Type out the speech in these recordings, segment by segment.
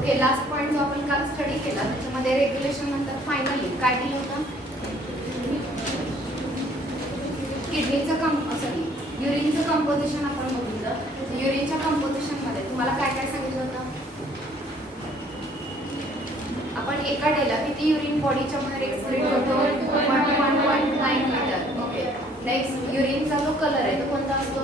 Okay, last point जो आपण काल स्टडी केला त्याच्यामध्ये रेग्युलेशन नंतर फायनली काय दिलं होतं? किडनीचं सॉरी युरिनचं कंपोजिशन आपण बघितलं. युरिनच्या कंपोजिशन मध्ये तुम्हाला काय काय सांगितलं होतं? आपण एका डेला किती युरिन बॉडीच्या बाहेर एक्सक्रीट होतो? 1.9 लिटर. ओके, नेक्स्ट युरिनचा जो कलर आहे तो कोणता असतो?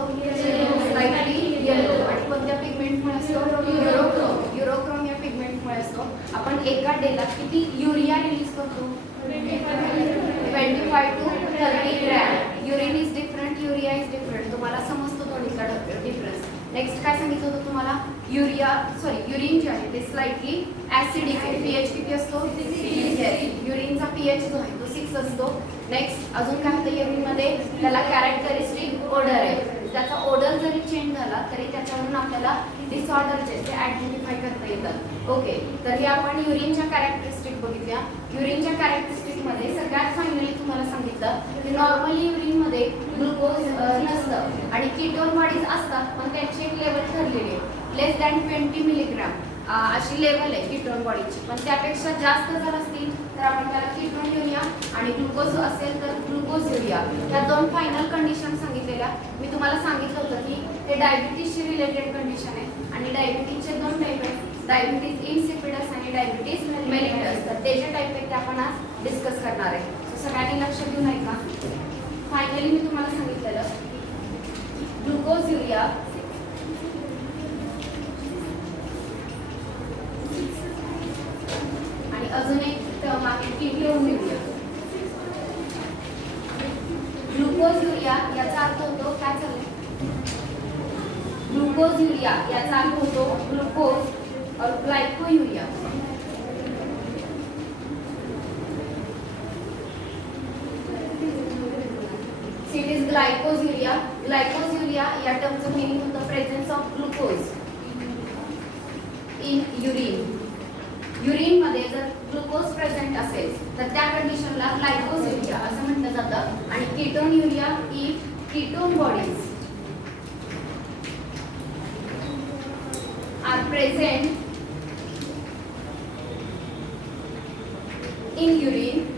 Slightly yellow. आणि कोणत्या पिगमेंटमुळे असतो? युरोक्रोम. युरोक्रोम या पिगमेंटमुळे असतो. आपण एका डेला किती युरिया रिलीज करतो? 25 to 30 gram. Urine is different, urea is different. तुम्हाला समजतो दोन्हीचा डिफरन्स. नेक्स्ट काय सांगितलं होतं तुम्हाला? युरिन जे आहे ते स्लाइटली ऍसिडिक आहे. पीएच किती असतो? 6. युरिनचा पीएच जो आहे तो 6 असतो. नेक्स्ट अजून काय होतं युरिनमध्ये? त्याला कॅरेक्टरिस्टिक ओडर आहे. त्याचा ओडर जरी चेंज झाला तरी त्याच्यावरून आपल्याला डिसऑर्डर जे ते आयडेंटिफाय करता येतात. ओके, तर हे आपण युरिनच्या कॅरेक्टरिस्टिक बघितल्या. युरिनच्या कॅरेक्टरिस्टिक मध्ये सगळ्यात फायनली तुम्हाला सांगितलं की नॉर्मली युरिन मध्ये ग्लुकोज नसतं आणि कीटोन बॉडीज असतात, पण त्यांची एक लेवल ठरलेली आहे. लेस दॅन 20 मिलीग्राम अशी लेवल आहे कीटोन बॉडीची. पण त्यापेक्षा जास्त जर असतील तर आपण त्याला कीटोन युरिया, आणि ग्लुकोज असेल तर ग्लुकोज युरिया. या दोन फायनल कंडिशन सांगितलेल्या. मी तुम्हाला सांगितलं होतं की ते डायबिटीजशी रिलेटेड कंडिशन आहे आणि डायबिटीजचे दोन टाईप आहेत, डायबिटीज इन्सिपिडस आणि डायबिटीज मेलिटस. तर ते जे टाईप आहेत ते आपण आज डिस्कस करणार आहे. सगळ्यांनी लक्ष देऊन ऐका. फायनली मी तुम्हाला सांगितलेलं ग्लुकोज युरिया आणि अजून एक टर्म आहे कीटोन युरिया. ग्लुकोज युरिया याचा अर्थ होतो काय चालू? ग्लुकोज युरिया याचा अर्थ होतो ग्लुकोज और glycosuria. It is glycosuria. Glycosuria या टर्मचं मीनिंग होतं presence of glucose in urine. Urine मध्ये जर ग्लुकोज प्रेझेंट असेल तर त्या कंडिशनला ग्लायकोज युरिया असं म्हटलं जातं. आणि ketone urea if ketone bodies are present in urine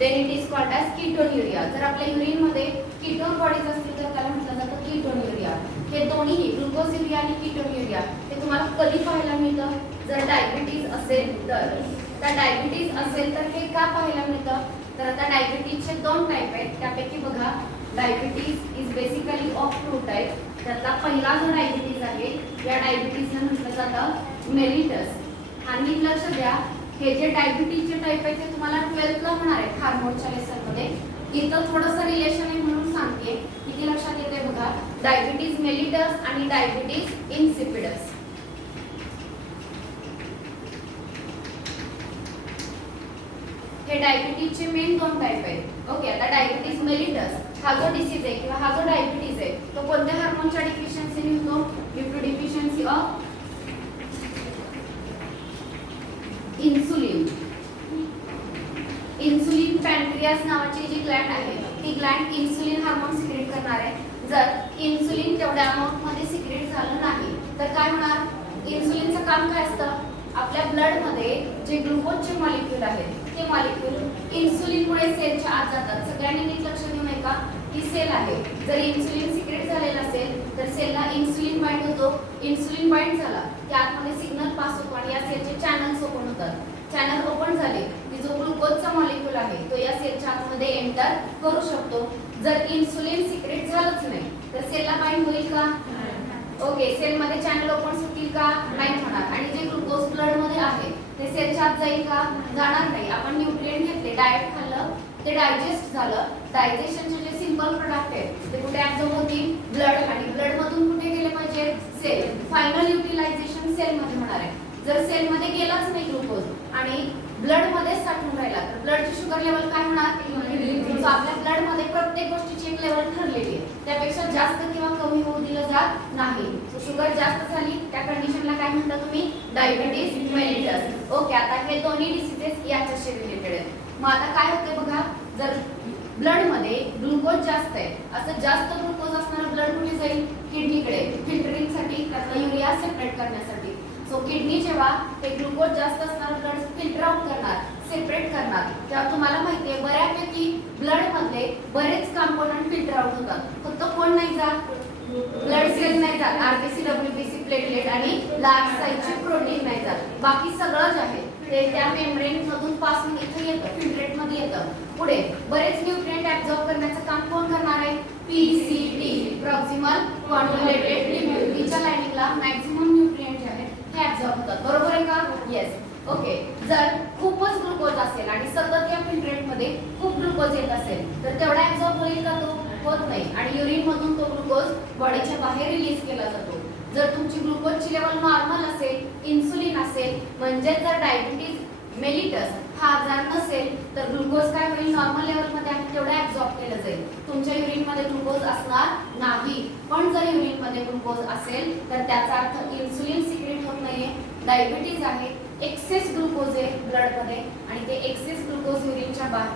then it is called as ketone urea. जर आपल्या युरिन मध्ये कीटोन बॉडीज असतील तर त्याला म्हटलं जातं कीटोन युरिया. हे दोन्ही ग्लुकोज युरिया आणि कीटोन युरिया हे तुम्हाला कधी पाहायला मिळतं? जर डायबिटीज असेल तर. त्या डायबिटीज असेल तर हे का पाहायला मिळतं? तर आता डायबिटीजचे दोन टाईप आहेत. त्यापैकी बघा, diabetes is basically of two type. त्यातला पहिला जो डायबिटीज आहे या डायबिटीजला म्हटलं जातं मेलिटस. आणि लक्ष द्या, हे जे डायबिटीजचे टाईप आहे ते तुम्हाला 12th ला होणार आहे हार्मोनच्या लेसन मध्ये. इथं थोडंसं रिलेशन आहे म्हणून सांगते. किती लक्षात येते बघा, डायबिटीज मेलिटस आणि डायबिटीज इन्सिपिडस. हे डायबिटीजचे मेन दोन टाईप आहेत. ओके, आता डायबिटीज मेलिटस हा जो डिसीज आहे किंवा हा जो डायबिटीज आहे तो कोणत्या हार्मोनच्या डिफिशियन्सीने होतो? Due to deficiency of insulin. Insulin pancreas नावाची जी ग्लँड आहे ती ग्लँड इन्सुलिन हार्मोन सिक्रेट करणार आहे. जर इन्सुलिन तेवढ्या अमाऊंट मध्ये सिक्रेट झालं नाही तर काय होणार? इन्सुलिनचं काम काय असतं? आपल्या ब्लड मध्ये जे ग्लुकोजचे मॉलिक्यूल आहेत ते मॉलिक्यूल इन्सुलिनमुळे सेलच्या आत जातात. सगळ्यांनी नीट लक्ष देऊन ऐका. ही सेल आहे, जर इन्सुलिन सिक्रेट झालेलं असेल तर सेलला इन्सुलिन बाइंड होतो. इन्सुलिन बाइंड झाला की आतमध्ये सिग्नल पास होतो आणि या सेलचे चॅनल्स ओपन होतात. चॅनल ओपन झाले की जो ग्लुकोजचा मॉलिक्यूल आहे तो या सेलच्या आतमध्ये एंटर करू शकतो. जर इन्सुलिन सिक्रेट झालंच नाही तर सेलला बाइंड होईल का? ओके, सेलमध्ये चॅनल ओपन होतील का? नाही होणार. आणि जे ग्लुकोज ब्लड मध्ये आहे ते सेलच्या आत जाईल का? जाणार नाही. आपण न्यूट्रिएंट घेतले, डाएट खाल्लं, ते डायजेस्ट झालं. डायजेशनचे जे सिंपल प्रोडक्ट आहेत ते कुठे ऍब्झॉर्ब होतील? ब्लड. आणि ब्लड मधून कुठे गेले पाहिजे? सेल. फायनल युटिलायझेशन सेल मध्ये होणार आहे. जर सेल मध्ये गेलाच नाही ग्लुकोज आणि ब्लड मध्ये साठून राहिला तर ब्लडची शुगर लेवल काय होणार? सो आपल्या ब्लड मध्ये प्रत्येक गोष्टीची एक लेवल ठरलेली आहे, त्यापेक्षा जास्त किंवा कमी होऊ दिलं जात नाही. सो शुगर जास्त झाली त्या कंडिशनला काय म्हणता तुम्ही? Diabetes mellitus. ओके, आता हे दोन्ही डिसीजेस याच्याशी रिलेटेड आहेत. मग आता काय होते बघा, जर ब्लड मध्ये ग्लुकोज जास्त आहे, असं जास्त ग्लुकोज असणारा ब्लड कुठे जाईल? किडनीकडे, फिल्टरिंग साठी, त्यातला युरिया सेपरेट करण्यासाठी. सो किडनी जेव्हा ते ग्लुकोज जास्त असणार ब्लड फिल्टर आउट करणार, सेपरेट करणार, तेव्हा तुम्हाला माहिती आहे बऱ्यापैकी ब्लड मधले बरेच कंपोनंट फिल्टर आउट होतात. फक्त कोण नाही जात? ब्लड सेल नाही जात, आरबीसी, डब्ल्यूबीसी, प्लेटलेट आणि लार्ज साईजचे प्रोटीन नाही जात. बाकी सगळं जे आहे ते त्या मेम्ब्रेन मधून पासून इथे येतं, फिल्ट्रेट मध्ये येतं. पुढे बरेच न्यूट्रिएंट ऍब्सॉर्ब करण्याचं काम कोण करणार आहे? PCD, proximal convoluted tubule. तिच्या लाइनिंगला मॅक्सिमम न्यूट्रिएंट जे आहेत हे ऍब्सॉर्ब होतात. बरोबर आहे का? येस. ओके. जर खूपच ग्लुकोज असेल आणि सतत या फिल्ट्रेट मध्ये खूप ग्लुकोज येत असेल तर तेवढा ऍब्सॉर्ब होईल का? तो होत नाही आणि युरिन मधून तो ग्लुकोज बॉडीच्या बाहेर रिलीज केला जातो. जर तुमची ग्लुकोजची लेवल नॉर्मल असेल, इन्सुलिन असेल, म्हणजे जर डायबिटीज मेलिटस हा आजार नसेल तर ग्लुकोज काय होईल? नॉर्मल लेवल मध्ये आहे तेवढा ऍब्सॉर्ब केलं जाईल. तुमच्या युरिन मध्ये ग्लुकोज असणार नाही. पण जर युरिन मध्ये ग्लुकोज असेल तर त्याचा अर्थ इन्सुलिन सिक्रेट होत नाहीये, डायबिटीज आहे, एक्सेस ग्लुकोज आहे ब्लड मध्ये आणि ते एक्सेस ग्लुकोज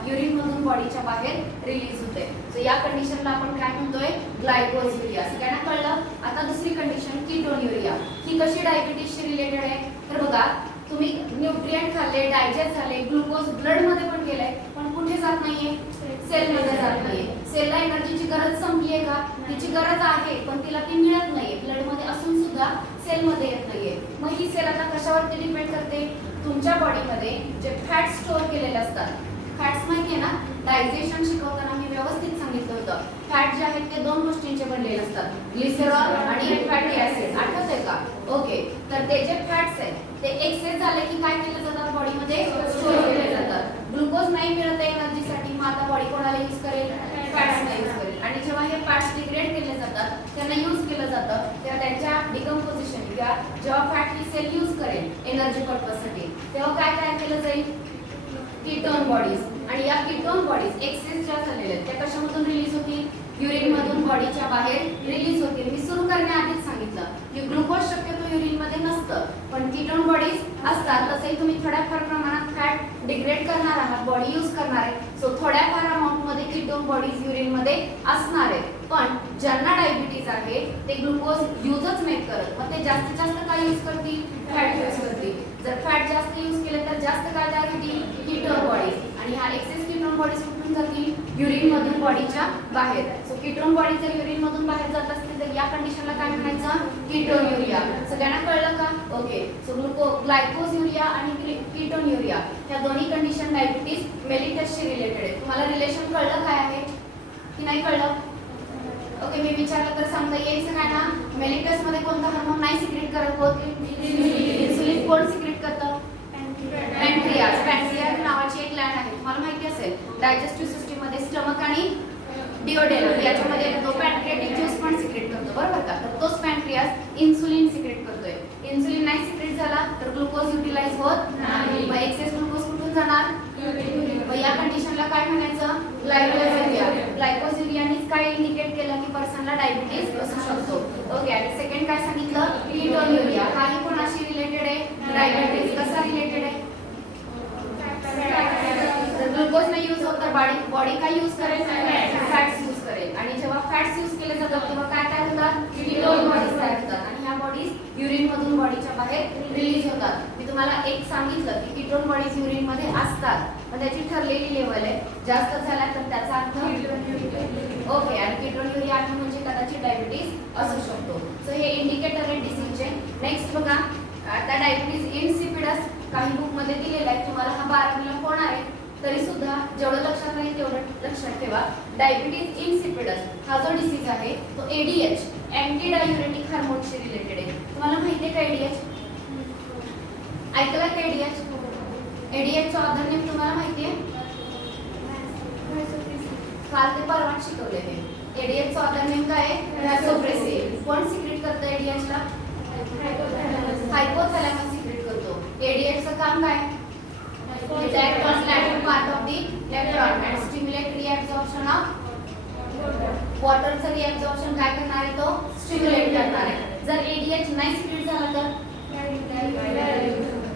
युरिन मधून बॉडीच्या बाहेर रिलीज होते. सो या कंडिशनला आपण काय म्हणतोय? ग्लायकोजुरिया. सगळ्यांना कळलं? आता दुसरी कंडिशन कीटोन्युरिया. ही कशी डायबिटीजशी रिलेटेड आहे? तर बघा, तुम्ही न्यूट्रिएंट खाल्ले, डायजेस्ट झाले, ग्लुकोज ब्लड मध्ये पण गेलाय, पण कुठे जात नाहीये? सेल मध्ये जात नाहीये. सेलला एनर्जीची गरज संपली आहे का? तिची गरज आहे पण तिला ती मिळत नाहीये. ब्लड मध्ये असून सुद्धा सेल मध्ये येत नाहीये. मग ही सेल आता कशावरती डिपेंड करते? तुमच्या बॉडीमध्ये जे फॅट स्टोअर केलेले असतात. फॅट्स माहिती आहे ना? डायजेशन शिकवताना मी व्यवस्थित सांगितलं होतं. फॅट जे आहेत ते दोन गोष्टींचे बनलेले असतात, ग्लिसरॉल आणि फॅटी ऍसिड. आठवतंय का? ओके. तर ते जे फॅट्स आहेत ते एक्सेस झाले की काय केलं जातात? बॉडीमध्ये स्टोअर केले जातात. ग्लुकोज नाही मिळत आहे एनर्जीसाठी, मग आता बॉडी कोणाला यूज करेल? फॅट्सला यूज करेल. आणि जेव्हा हे फॅट्स डिग्रेड केले जातात, त्यांना यूज केलं जातं, तेव्हा त्यांच्या डिकम्पोजिशन किंवा जेव्हा फॅट ही सेल यूज करेल एनर्जी पर्पजसाठी, तेव्हा काय तयार केलं जाईल? Ketone bodies. आणि या कीटोन बॉडीज एक्सेस ज्या झालेल्या आहेत त्या कशामधून रिलीज होतील? युरिन मधून बॉडीच्या बाहेर रिलीज होतील. मी सुरू करण्याआधीच सांगितलं की ग्लुकोज शक्यतो युरिन मध्ये नसतं, पण कीटोन बॉडीज असतात. तसंही तुम्ही थोड्याफार प्रमाणात फॅट डिग्रेड करणार आहात, बॉडी यूज करणार आहे. सो थोड्याफार अमाऊंट मध्ये कीटोन बॉडीज युरिन मध्ये असणार आहेत. पण ज्यांना डायबिटीज आहे ते ग्लुकोज यूजच नाही करत, मग ते जास्तीत जास्त काय यूज करतील? फॅट यूज करतील. जर फॅट जास्त यूज केले तर जास्त काय तयार होतील? Ketone bodies. आणि हा एक्सेस कीटोन बॉडीज कुठून जातील? युरिन मधून बॉडीच्या बाहेर. सो कीटोन बॉडीज जर युरिन मधून बाहेर जात असतील तर या कंडिशनला काय म्हणायचं? कीटोन्युरिया. सगळ्यांना कळलं का? ओके. सो ग्लायकोजुरिया आणि कीटोन्युरिया ह्या दोन्ही कंडिशन डायबिटीज मेलिटसशी रिलेटेड आहे. तुम्हाला रिलेशन कळलं काय आहे की नाही कळलं? ओके. मी विचारलं तर सांगता यायचं काय ना? मेलिटस मध्ये कोणता हार्मोन नाही सिक्रेट करत होत? इन्सुलिन. कोण सिक्रेट करतं? पॅन्क्रियाज. पॅन्क्रियाज नावाची एक ग्लँड आहे, तुम्हाला माहिती असेल. डायजेस्टिव्ह सिस्टीम मध्ये स्टमक आणि डिओडेनम याच्यामध्ये तो पॅन्क्रियाटिक ज्यूस पण सिक्रेट करतो, बरोबर का? तर तोच पॅन्क्रियाज इन्सुलिन सिक्रेट करतोय. इन्सुलिन नाही सिक्रेट झाला तर ग्लुकोज युटिलाइज होत नाही. मग एक्सेस ग्लुकोज कुठून जाणार? मग या कंडिशनला काय म्हणायचं? ग्लायकोजुरिया. ग्लायकोजुरियानेच काय इंडिकेट केलं की पर्सनला डायबिटीज असू शकतो. ओके. आणि सेकंड काय सांगितलं? कीटोन्युरिया. हाही कोणाशी रिलेटेड आहे? डायबिटीज. कसा रिलेटेड आहे? ग्लुकोज नाही यूज होत तर बॉडी काय यूज करेल? फॅट्स यूज करेल. आणि जेव्हा फॅट्स यूज केले जातात तेव्हा काय तयार होतात? कीटोन बॉडीज तयार होतात. आणि ह्या बॉडीज युरिन मधून बॉडीच्या बाहेर रिलीज होतात. मी तुम्हाला एक सांगितलं की कीटोन बॉडीज युरिन मध्ये असतात, पण त्याची ठरलेली लेवल आहे. जास्त झाला तर त्याचा अर्थ ओके. आणि कीटोन्युरिया आहे म्हणजे कदाचित डायबिटीज असू शकतो. सो हे इंडिकेटर आहे डिसीजचे. नेक्स्ट बघा, आता डायबिटीज इन्सिपिडस काही बुक मध्ये दिलेला आहे. तुम्हाला हा 12वीला होणार आहे तरी सुद्धा जेवढं लक्षात राहील तेवढं लक्षात ठेवा. डायबिटीज इन्सिपिडस हा जो डिसीज आहे तो एडीएच, अँटी डायुरेटिक हार्मोनशी रिलेटेड आहे. तुम्हाला माहिती आहे का एडीएच? ऐकलं का एडीएच? एडीएचचं ऑथर नेम तुम्हाला माहिती आहे? काल ते परवा शिकवले हे. एडीएचचं ऑथर नेम काय आहे? व्हॅसोप्रेसिन. कोण सिक्रेट करतं एडीएचला? हायपोथॅलॅमस सिक्रेट करतो. एडीएचचं काम काय? It acts on lateral part of the nephron and stimulate reabsorption of water. चं reabsorption काय करणार आहे? तो स्टिम्युलेट करणार आहे. जर एडीएच नाही सिक्रेट झाला तर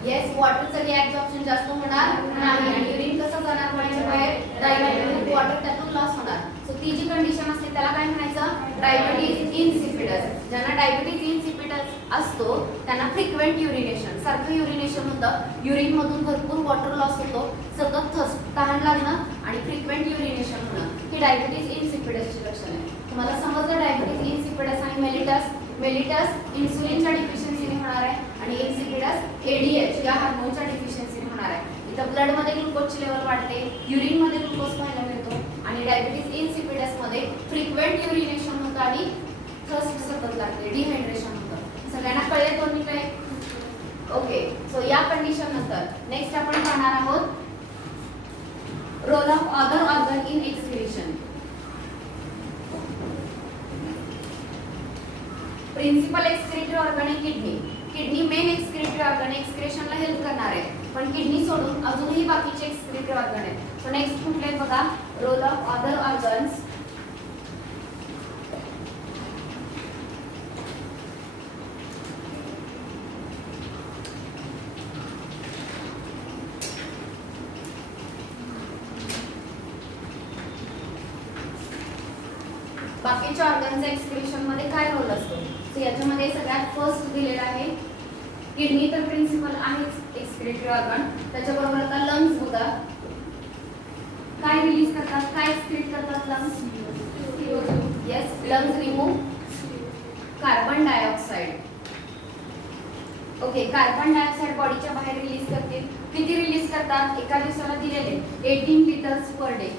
येस, वॉटरचं रिअब्सॉर्प्शन जास्त होणार नाही आणि युरिन कसं जाणार बॉडीच्या बाहेर? डायरेक्ट वॉटर त्यातून लॉस होणार. सो ती जी कंडिशन असते त्याला काय म्हणायचं, डायबिटीज इन्सिपिडस. ज्यांना डायबिटीज इन्सिपिडस असतो त्यांना फ्रिक्वेंट युरिनेशन, सारखं युरिनेशन होतं, युरिन मधून भरपूर वॉटर लॉस होतो, सतत तहान लागणं आणि फ्रिक्वेंट युरिनेशन होणं, ही डायबिटीज इन्सिपिडसची लक्षण आहे. तुम्हाला समजलं डायबिटीज इन्सिपिडस आणि मेलिटस. मेलिटस इन्सुलिनच्या डिफिशियन्सीने होणार आहे आणि इन्सिपिडस एडीएच या हार्मोनच्या डिफिशियन्सीने होणार आहे. इथं ब्लड मध्ये ग्लुकोजची लेवल वाढते, युरिन मध्ये ग्लुकोज पाहायला मिळतो आणि डायबिटीज इन्सिपिडस मध्ये फ्रिक्वेंट युरिनेशन होतं आणि थर्स्ट सतत लागते, डिहायड्रेशन होतं. सगळ्यांना कळेल दोन्ही काय? ओके. सो या कंडिशन नंतर नेक्स्ट आपण पाहणार आहोत role of other organ in excretion. Principal excretory organ आहे kidney. Kidney main excretory organ, एक्सक्रेशनला हेल्प करणार आहे, पण किडनी सोडून अजूनही बाकीचे एक्सक्रीटरी ऑर्गन आहेत. सो नेक्स्ट कुठले आहेत बघा, रोल ऑफ अदर ऑर्गन्स बाकीच्या ऑर्गनचा एक्सक्रीशन मध्ये काय रोल असतो. सो याच्यामध्ये सगळ्यात फर्स्ट दिलेला आहे किडनी, तर प्रिन्सिपल आहेच एक्सक्रीटरी ऑर्गन. त्याच्याबरोबर आता लंग्स बघा, काय रिलीज करतात, काय एक्सक्रीट करतात lungs. Yes, lungs remove carbon dioxide. Okay, carbon dioxide बॉडीच्या बाहेर रिलीज करते. किती रिलीज करतात, एका दिवसाला दिलेले 18 litres per day.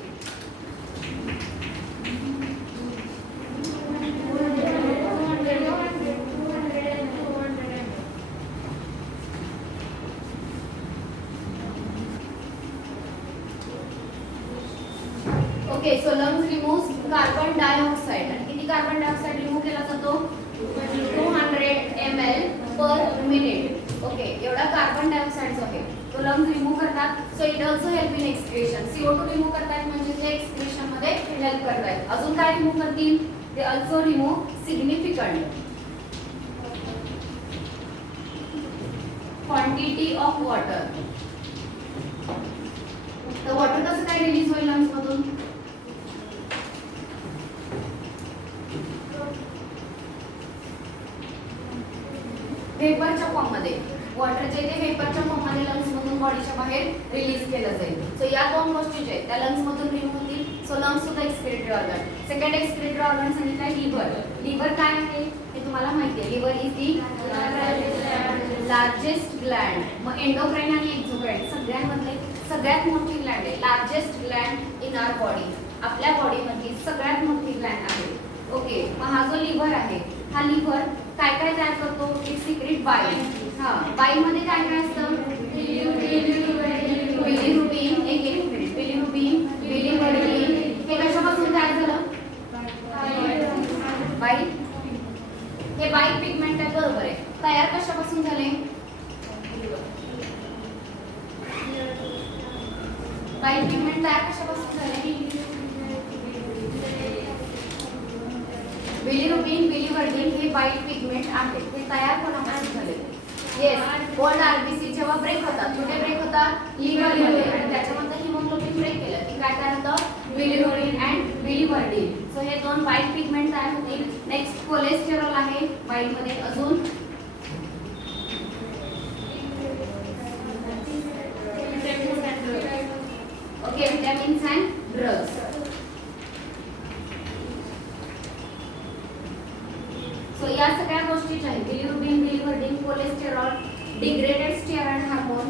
Okay, so lungs removes carbon dioxide. आणि किती कार्बन डायऑक्साइड रिमूव्ह केला जातो, 200 ml पर मिनिट. ओके, एवढा कार्बन डायऑक्साइड आहे तो लंग्स रिमूव्ह करतात. So it also help in excretion. CO2 remove करतात म्हणजे ते एक्सक्रीशन मध्ये हेल्प करतात. अजून काय रिमूव्ह करतील, ते also remove significant quantity of water. तर वॉटर कसं काय रिलीज होईल लंग्स मधून, वेपरच्या फॉर्म मध्ये. वॉटर जे ते वेपरच्या फॉर्म मध्ये लंग्स मधून बॉडीच्या बाहेर रिलीज केलं जाईल. सो या दोन गोष्टी जे त्या लंग्स मधून रिमूव्ह होतील. सो लंग्स सुद्धा excretory organ. Second excretory organ सांगितलं लिव्हर. लिव्हर काय आहे हे तुम्हाला माहिती आहे. Liver is the largest gland. मग एंडोक्राइन आणि एक्झोक्राइन सगळ्यांमधले सगळ्यात मोठी ग्लँड आहे. Largest gland in our body, आपल्या बॉडीमधली सगळ्यात मोठी ग्लँड आहे. ओके, मग हा जो लिव्हर आहे, हा लिव्हर काय काय तयार करतो, इट सिक्रेट बाईल. हा, बाईल मध्ये काय काय असतं, बिलिरुबिन, एक मिनिट, बिलिरुबिन, बिलिवर्डिन. हे कशापासून तयार झालं, बाईल. हे बाईल पिगमेंट आहे, बरोबर आहे. तयार कशापासून झाले, बाईल पिगमेंट तयार कशापासून झाले, बिलिरुबिन, बिलिवर्डिन हे बाईल पिगमेंट आहेत. हे तयार कोणापासून झाले, येस, ओल्ड आरबीसी जेव्हा ब्रेक होतात, कुठे ब्रेक होतात, लिव्हरमध्ये, आणि त्याच्यामध्ये हिमोग्लोबिन ब्रेक केलं की काय तयार होतं, बिलिरुबिन अँड बिलिवर्डिन. सो हे दोन बाईल पिगमेंट तयार होतील. नेक्स्ट कोलेस्टेरॉल आहे बाईल मध्ये. अजून okay, vitamins and drugs. So या सगळ्या गोष्टी ज्या आहेत, bilirubin, बिलिवर्डिन, cholesterol, degraded steroid hormone,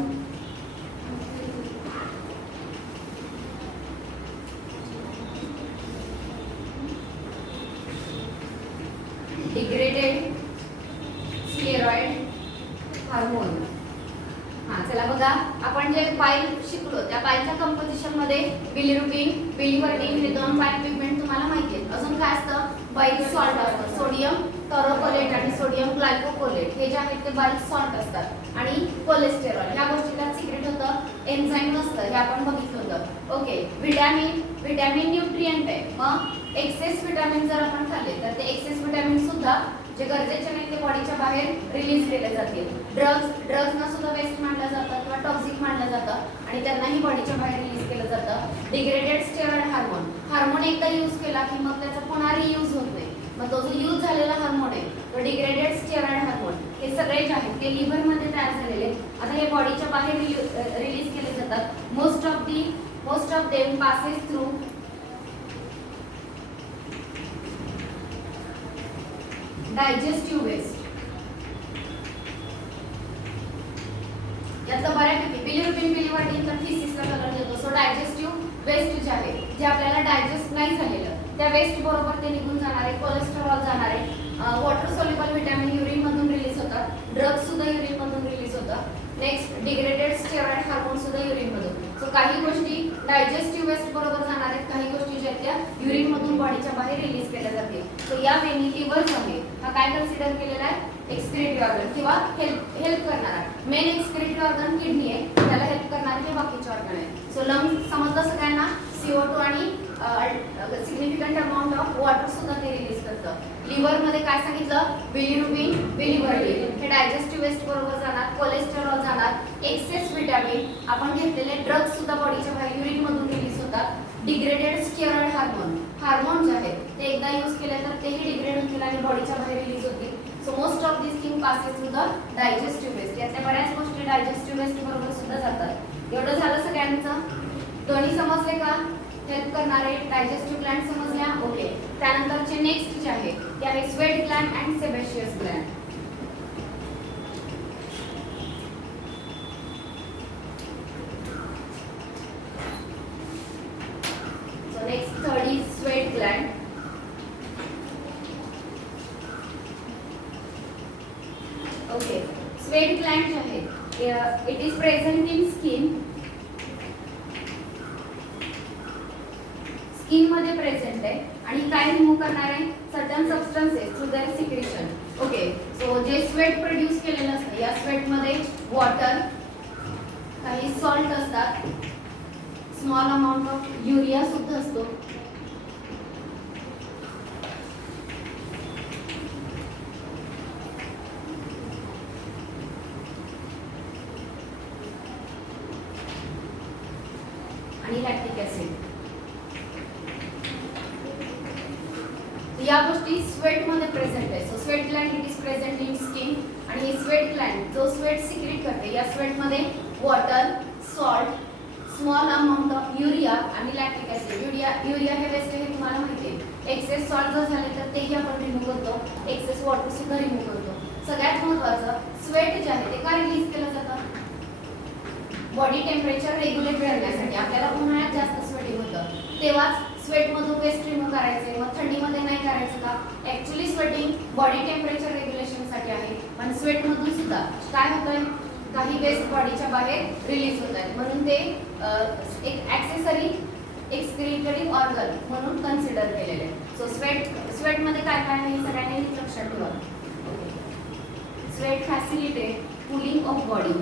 degraded steroid hormone. हा, चला बघा, आपण जे बाईल शिकलो त्या बाईलच्या कंपोजिशन मध्ये बिलिरुबिन, बिलिवर्डिन हे दोन बाईल पिगमेंट तुम्हाला माहिती आहेत. अजून काय असतं, बाईल सॉल्ट असतं, सोडियम टॉरोकोलेट आणि सोडियम ग्लायकोकोलेट हे जे आहेत ते बाईल सॉल्ट असतात. आणि कोलेस्टेरॉल ह्या गोष्टीला सिक्रेट होतं, एन्झाईम नसतं, हे आपण बघितलं होतं. ओके, विटॅमिन, विटॅमिन न्यूट्रिएंट आहे. मग एक्सेस विटॅमिन जर आपण खाल्ले तर ते एक्सेस विटॅमिन सुद्धा जे गरजेचे नाही ते बॉडीच्या बाहेर रिलीज केले जातील. ड्रग्सना सुद्धा वेस्ट मानलं जातं किंवा टॉक्सिक मानलं जातं आणि त्यांनाही बॉडीच्या बाहेर रिलीज केलं जातं. डिग्रेडेड स्टेरॉइड हार्मोन एकदा यूज केला की मग त्याचा पुन्हा रियूज होत नाही. मग तो जो यूज झालेला हार्मोन आहे तो डिग्रेडेड स्टेरॉइड हार्मोन, हे सगळे जे आहेत ते लिव्हरमध्ये तयार झालेले आता हे बॉडीच्या बाहेर रिलीज केले जातात. Most of them passes through digestive waste. यातलं बऱ्यापैकी बिलिरुबिन बिलिवर्डिन तर फिसिसला कलर देतो. सो डायजेस्टिव्ह वेस्ट जे आहे जे आपल्याला डायजेस्ट नाही झालेलं त्या वेस्ट बरोबर ते निघून जाणार आहे. कोलेस्टेरॉल जाणार आहे. वॉटर सोल्युबल व्हिटॅमिन युरिन मधून रिलीज होतात. ड्रग्स सुद्धा युरिन मधून रिलीज होतात. नेक्स्ट डिग्रेडेड स्टेरॉइड हार्मोन सुद्धा युरिन मधून. सो काही गोष्टी डायजेस्टिव्ह वेस्ट बरोबर जाणार आहेत, काही गोष्टी ज्या त्या युरिन मधून बॉडीच्या बाहेर रिलीज केल्या जातील. सो या वेनी लिव्हर जो आहे हा काय कन्सिडर केलेला आहे एक्सक्रीटिव्ह ऑर्गन किंवा हेल्प करणारा. मेन एक्सक्रीटिव्ह ऑर्गन किडनी आहे, त्याला हेल्प करणारे हे बाकीचे ऑर्गन आहे. सो लंग्स समजलं सगळ्यांना. CO2 आणि सिग्निफिकंट अमाऊंट ऑफ वॉटर सुद्धा ते रिलीज करतं. लिव्हर मध्ये काय सांगितलं बिलिरुबिन बिलिवर्डिन हे डायजेस्टिव्ह वेस्ट बरोबर जाणार. कोलेस्टेरॉल जाणार. एक्सेस व्हिटॅमिन आपण घेतलेले ड्रग्स सुद्धा बॉडीच्या बाहेर युरिन मधून रिलीज होतात. डिग्रेडेड स्टेरॉइड हार्मोन जे आहे ते एकदा यूज केले तर तेही डिग्रेड होतील आणि बॉडीच्या बाहेर रिलीज होतील. So most of this thing passes through the digestive waste. यातल्या बऱ्याच गोष्टी डायजेस्टिव्ह वेस्ट बरोबर सुद्धा जातात. एवढं झालं सगळ्यांचं. दोन्ही समजले का? हेल्प करणारे डायजेस्टिव्ह ग्लँड समजल्या. ओके. त्यानंतरचे नेक्स्ट जे आहे ते आहे sweat gland and sebaceous gland. So next third is sweat gland. Okay. Sweat gland जे आहे it is present in skin. Skin मध्ये प्रेझेंट आहे आणि काय रिमूव्ह करणार आहे certain substances through their secretion. Okay. So जे स्वेट प्रोड्यूस केलेलं असतं या स्वेट मध्ये वॉटर, काही सॉल्ट असतात, स्मॉल अमाउंट ऑफ युरिया सुद्धा असतो. आणि लॅक्टिक ऍसिड. या गोष्टी स्वेट मध्ये प्रेझेंट आहे. So sweat Gland it is present in skin आणि ही स्वेट ग्लँड जो स्वेट सिक्रेट करते या स्वेट मध्ये water, salt, small amount of urea आणि लॅक्टिक ऍसिड. युरिया हे वेस्ट हे तुम्हाला माहिती आहे. एक्सेस सॉल्ट जर झाले तर तेही आपण रिमूव्ह करतो. एक्सेस वॉटर सुद्धा रिमूव्ह करतो. सगळ्यात महत्त्वाचं स्वेट जे आहे ते का रिलीज केलं जातं बॉडी टेम्परेचर रेग्युलेट करण्यासाठी. आपल्याला उन्हाळ्यात जास्त स्वेटिंग होतं तेव्हाच स्वेट मधून वेस्ट रिमूव्ह करायचे. मग थंडीमध्ये नाही करायचं का? Actually sweating body temperature regulation साठी आहे पण स्वेट मधून सुद्धा काय होतंय काही वेस्ट बॉडीच्या बाहेर रिलीज होत आहेत म्हणून ते एक ऍक्सेसरी एक्सक्रीटरी ऑर्गन म्हणून कन्सिडर केलेले आहे. सो स्वेट मध्ये काय काय आहे हे सगळ्यांनी लक्षात ठेवा. Sweat facilitate cooling of body.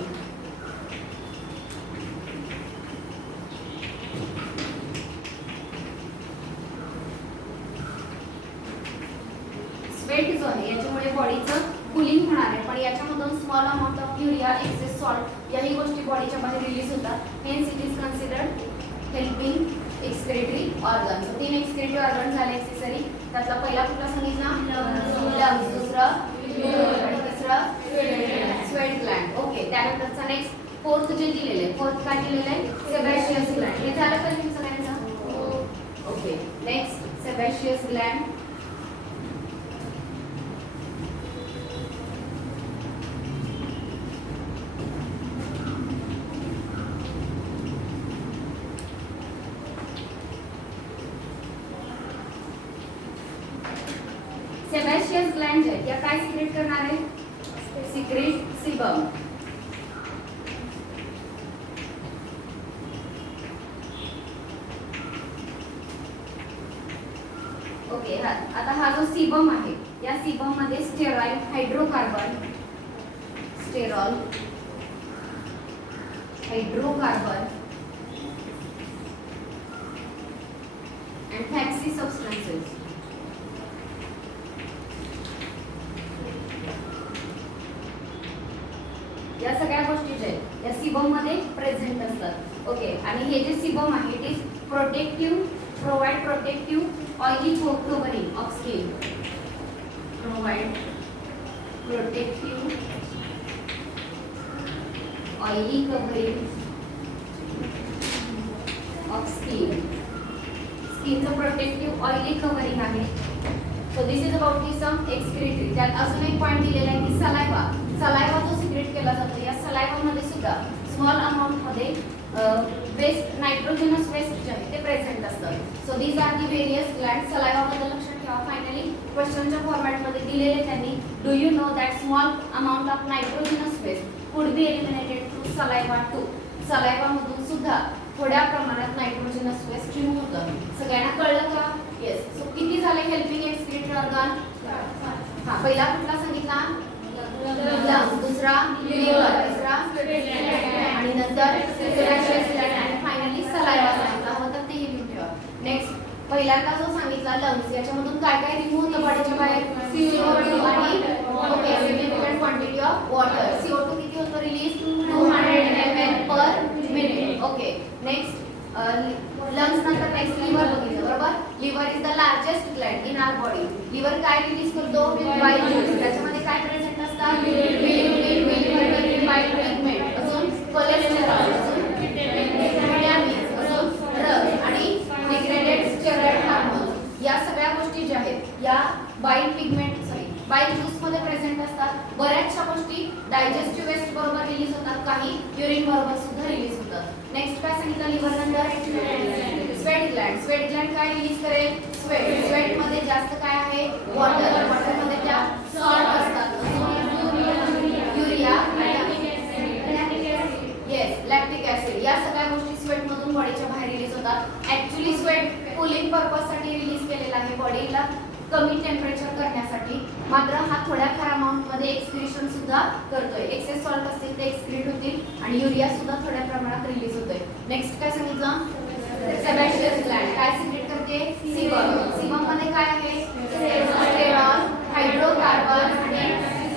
Sweat जो आहे याच्यामुळे बॉडीचं कूलिंग होणार आहे पण याच्यामधून small amount of urea, excess salt याही गोष्टी बॉडीच्या बाहेर रिलीज होतात. Hence it is considered helping excretory organ. So 3 excretory organ झाले एक्सेसरी. त्यातला पहिला कुठला सांगितला लंग्स, दुसरं लिव्हर आणि तिसरं स्वेट ग्लँड. ओके. त्यानंतरचा नेक्स्ट फोर्थ जे दिलेले आहे फोर्थ काय दिलेलं आहे सेबॅशियस ग्लँड. हे झालं का तुमचं सगळ्यांचं? Okay. Next sebaceous gland. Sebaceous gland जे या काय सिक्रेट करणार आहे सिक्रेट सीबम. ओके. आता हा जो सीबम आहे या सीबम मध्ये steroid, hydrocarbon, sterol, hydrocarbon and fatty substances या सगळ्या गोष्टी ज्या आहेत या सीबम मध्ये प्रेझेंट असतात. ओके, आणि हे जे सीबम आहे it is provide protective oily covering of skin. Provide protective oily covering of skin. स्किनचं प्रोटेक्टिव्ह ऑइली कव्हरिंग आहे. So this is about the some excretory. त्यात अजून एक पॉईंट दिलेला आहे की सलायवा जो सिक्रेट केला जातो या सलायवामध्ये सुद्धा स्मॉल अमाउंट मध्ये वेस्ट नायट्रोजनस वेस्ट जे आहे ते प्रेझेंट असतं. So these are the various gland. सलायवाबद्दल लक्षात ठेवा. फायनली क्वेश्चनच्या फॉर्मॅटमध्ये दिलेले त्यांनी do you know that small amount of nitrogenous waste could be eliminated through saliva too. सलायवामधून सुद्धा थोड्या प्रमाणात नायट्रोजनस वेस्ट रिमूव्ह होतं. सगळ्यांना कळलं का? येस. सो किती झाले हेल्पिंग एक्सक्रीटरी ऑर्गन? हा, पहिला कुठला सांगितला? लंग्स, दुसरा लिव्हर, तिसरा आणि नंतर आणि फायनली सलायवा सांगितला होता ते लिहून ठेवा. नेक्स्ट पहिल्यांदा जो सांगितला लंग्स, याच्यामधून काय काय रिमूव्ह होतं बॉडीच्या बाहेर? CO2 आणि okay significant quantity of water. CO2 किती होतं release? 200 ml per minute. Okay, next lungs नंतर नेक्स्ट लिव्हर बघितलं बरोबर. Liver is the largest gland in our body. Liver काय रिलीज करतो? Bile juice. त्याच्यामध्ये काय प्रेझेंट असतात? बिलिरुबिन, बिलिरुबिन, बाईल पिगमेंट, अजून कोलेस्टेरॉल, अजून व्हिटॅमिन्स, अजून रक्त आणि डिग्रेडेड स्टेरॉइड हार्मोन्स. या सगळ्या गोष्टी ज्या आहेत या बाईल पिगमेंट बाईल ज्यूस मध्ये प्रेझेंट असतात. बऱ्याचशा गोष्टी डायजेस्टिव्ह वेस्ट बरोबर रिलीज होतात, काही युरिन बरोबर सुद्धा रिलीज होतात. नेक्स्ट काय सांगितलं लिव्हर नंतर? Sweat Gland. स्वेट ग्लँड काय रिलीज करेल? स्वेट. स्वेट मध्ये जास्त काय आहे? वॉटर. वॉटर मध्ये त्या सॉल्ट असतात, युरिया, येस लॅक्टिक ऍसिड. या सगळ्या गोष्टी स्वेट मधून बॉडीच्या बाहेर रिलीज होतात. ऍक्च्युली स्वेट कूलिंग पर्पज साठी रिलीज केलेला आहे, बॉडीला कमी टेम्परेचर करण्यासाठी. मात्र हा थोड्याफार अमाउंट मध्ये एक्सक्रीशन सुद्धा करतोय. एक्सेस सॉल्ट असतील ते एक्सक्रीट होतील आणि युरिया सुद्धा थोड्या प्रमाणात रिलीज होतोय. नेक्स्ट काय सांगितलं? सेबॅशियस ग्लँड काय सिक्रेट करते? सीबम. सीबम मध्ये काय आहे? स्टेरॉल, हायड्रोकार्बन आणि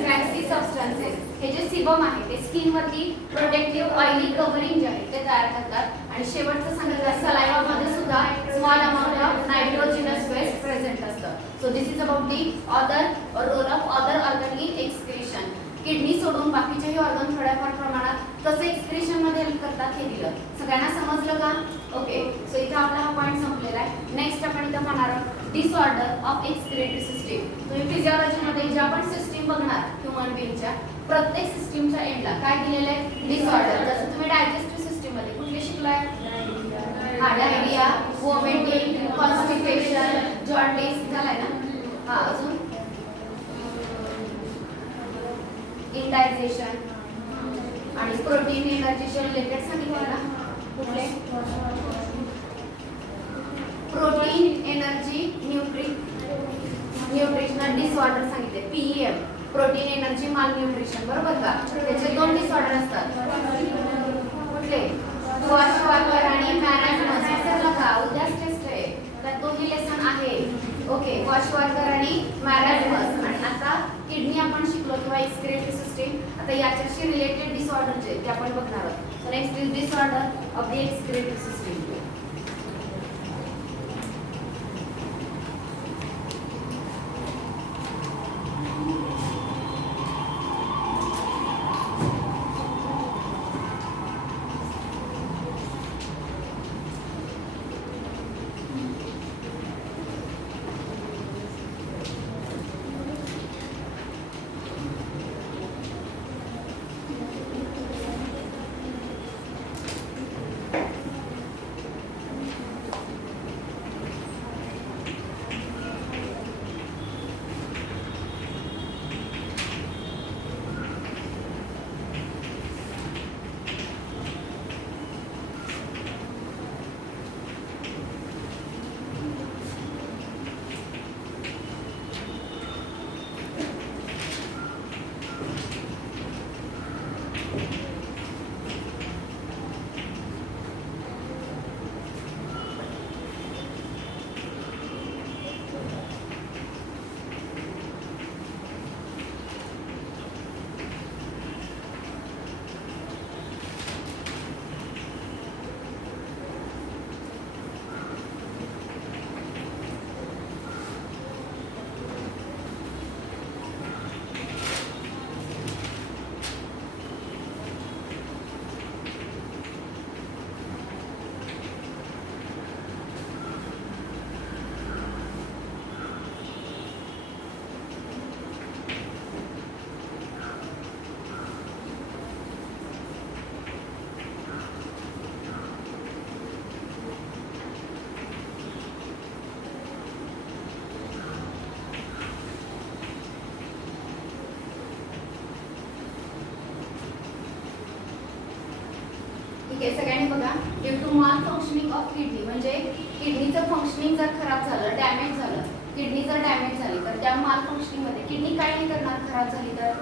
फॅन्सी सबस्टन्सेस. हे जे सीबम आहे ते स्किन वरती प्रोटेक्टिव्ह ऑइली कव्हरिंग जे आहे ते तयार करतात. आणि शेवटचं सांगितलं सलायवा मध्ये सुद्धा small amount of nitrogenous waste present असतं. So this is about the role of other organ in excretion. Kidney सोडून बाकीच्याही ऑर्गन थोड्याफार प्रमाणात कसे एक्सक्रीशन मध्ये हेल्प करतात हे दिलं. सगळ्यांना समजलं का? ओके, सो इथे आपला हा पॉईंट संपलेला आहे. नेक्स्ट आपण इथं पाहणार आहोत डिसऑर्डर ऑफ एक्सक्रीटरी सिस्टीम. तुम्ही फिजिओलॉजी मध्ये ज्या पण सिस्टीम बघणार ह्युमन बीइंगच्या प्रत्येक सिस्टीमच्या एंडला काय दिलेलं आहे? डिसऑर्डर. जसं तुम्ही डायजेस्टिव्ह सिस्टीम मध्ये कुठले शिकलाय? डायरिया, वॉमिटिंग, कॉन्स्टिपेशन, जॉन्डिस झालाय ना. हा, अजून इंडायजेशन आणि प्रोटीन एनर्जीशी रिलेटेड सांगितलं ना. कुठले? प्रोटीन एनर्जी न्यूट्रिशनल डिसऑर्डर सांगितले. PEM प्रोटीन एनर्जी माल न्यूट्रिशन. बरोबर का? त्याचे दोन डिसऑर्डर असतात. कुठले? क्वाशॉर्कर आणि मॅरास्मस. विसरलं का? उद्याच टेस्ट आहे तर तोही लेसन आहे. ओके, क्वाशॉर्कर आणि मॅरास्मस. आणि आता किडनी आपण शिकलो किंवा एक्सक्रीटरी सिस्टीम. आता याच्याशी रिलेटेड डिसऑर्डर जे ते आपण बघणार आहोत. So next is disorder of the excretory system. ठीक आहे, सगळ्यांनी बघा. ड्यू टू माल फंक्शनिंग ऑफ किडनी म्हणजे किडनीचं फंक्शनिंग जर खराब झालं, डॅमेज झालं, किडनी जर डॅमेज झाली तर त्या माल फंक्शनिंग मध्ये किडनी काय नाही करणार, खराब झाली तर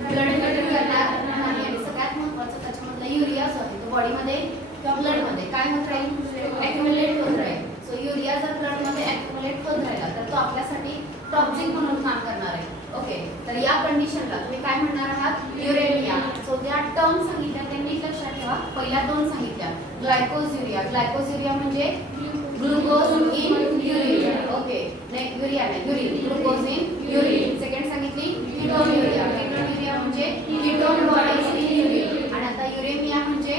ब्लड फिल्टर करणार नाही. आणि सगळ्यात महत्त्वाचं त्याच्यामधला युरिया जो आहे तो बॉडीमध्ये किंवा ब्लडमध्ये काय होत राहील, ॲक्युमुलेट होत राहील. सो युरिया जर ब्लडमध्ये ॲक्युमुलेट होत राहिला तर तो आपल्यासाठी टॉक्सिक म्हणून काम करणार आहे. ओके, तर या कंडिशनला तुम्ही काय म्हणणार आहात, युरेमिया. सो ज्या टर्म सांगितल्या त्या नीट लक्षात ठेवा. पहिल्या दोन सांगितल्या ग्लायकोज्युरिया. ग्लायकोज्युरिया म्हणजे ग्लुकोज इन युरिन. ओके, नाही युरिया नाही, urine, glucose in urine. Second सांगितली कीटोन्युरिया. कीटोन्युरिया म्हणजे कीटोन बॉडीज इन युरिन. आणि आता युरेमिया म्हणजे